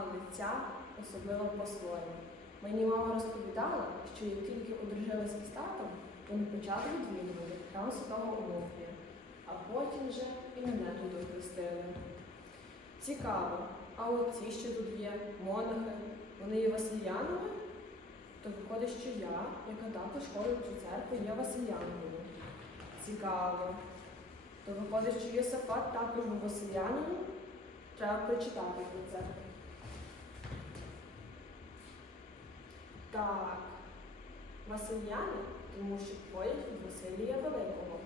але ця особливо по-своєму. Мені мама розповідала, що як тільки одружилися з татом, вони почали відвідувати храм Святого Онуфрія, а потім вже і мене тут охрестили. Цікаво, а оці, що тут є, монахи, вони є васильянами? То виходить, що я, яка також ходить до церкви, є васильянкою. Цікаво. То виходить, що Йосафат також був васильянином? Треба прочитати про це. Так, Васильяни, тому що походять від Василія Великого.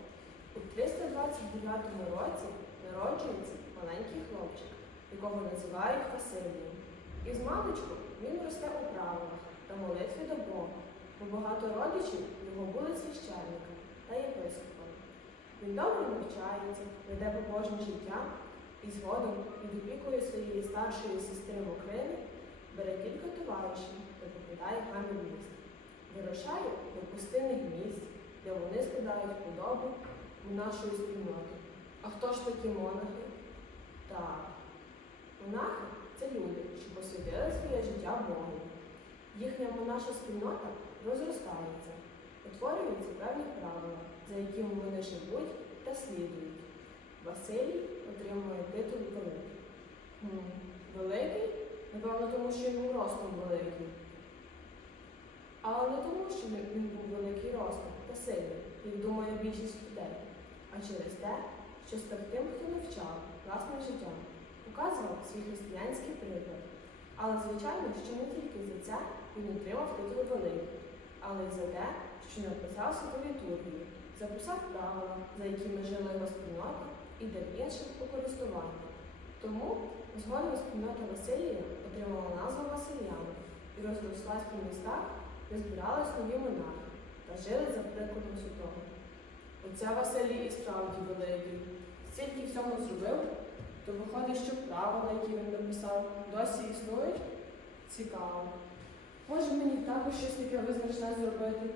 У 329 році народжується маленький хлопчик, якого називають Василієм. І з маличку він росте у правилах та молитві до Бога, бо багато родичів його були священниками та єпископами. Він добре навчається, веде побожне життя і згодом під опікою своєї старшої сестри Мокрини бере кілька товаришів та покидає гамір міст. Вирушає до пустинних місць, де вони складають подобу у нашої спільноти. А хто ж такі монахи? Так, монахи це люди, що посвятили своє життя Богу. Їхня монаша спільнота розростається, утворюються певні правила, за якими вони живуть та слідують. Василій отримує титул великий. Великий? Напевно, тому що він був ростом великий. Але не тому, що він був великий ростом та сильний, як думає більшість людей, а через те, що став тим, хто навчав власним життям, показував свій християнський приклад. Але, звичайно, що не тільки за це він отримав титул великий, але й за те, що написав свою літургію, записав правила, за якими жила його спільнота, і дав іншим у. Тому згодом спільнота Василія отримала назву Васильяни і розрослась по містах, де збирались нові монахи та жили за прикладом святого. Оця Василій і справді великий. Стільки всього зробив, то виходить, що правила, які він написав, досі існують. Цікаво. Може мені також щось таке визначне зробити?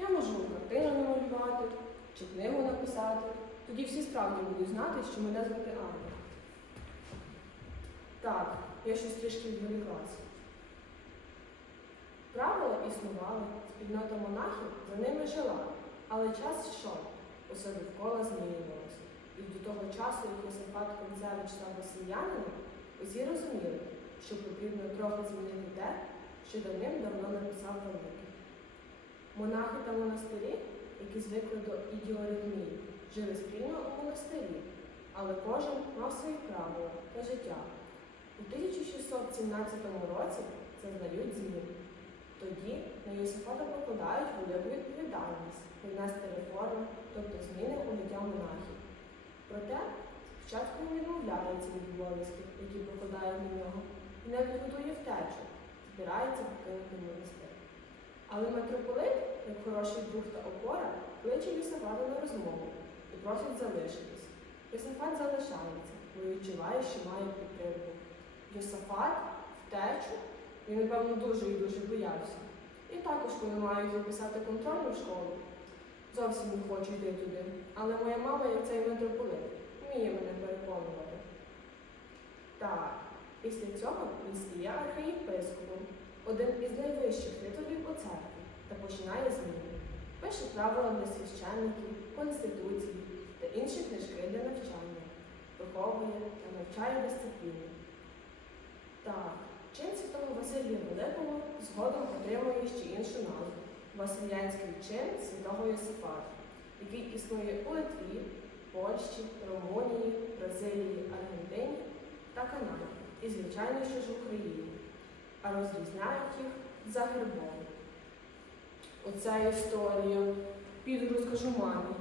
Я можу картину намалювати чи книгу написати. Тоді всі справді будуть знати, що мене звати Анна. Так, я щось трішки відволіклася. Правила існували, спільнота монахів за ними жила, але час йшов, усе довкола змінювалося. І до того часу, як Йосифат Концевич став васильянином, усі розуміли, що потрібно трохи змінити те, що давним-давно написав великий. Монахи та монастирі, які звикли до ідіоритмії, жили спільно у монастирі, але кожен мав свої правила та життя. У 1617 році зазнають змін. Тоді на Йосифата покладають велику відповідальність принести реформи, тобто зміни у життя монахів. Проте спочатку він відмовляється від обов'язків, які покладають на нього, і навіть готує втечу, збирається покинути монастир. Але митрополит, як хороший друг та опора, кличе Йосифата на розмову і просить залишитись. Йосифат залишається, бо відчуває, що має підтримку. Йосифат втечу, він, напевно, дуже і дуже боявся. І також, коли мають записати контрольну школу, зовсім не хочу йти туди. Але моя мама, як цей митрополит, вміє мене переконувати. Так, після цього він стає архієпископом, один із найвищих титулів у церкві, та починає зміни. Пише правила для священників, конституції та інші книжки для навчання, виховує та навчає дисципліні. Так, чин святого Василія Великого згодом отримує ще іншу назву Василянський чин святого Йосифата, який існує у Литві, Польщі, Румунії, Бразилії, Аргентині та Канаді і, звичайно, що ж Україні, а розрізняють їх за гербом. Оця історія. Піду розкажу мамі.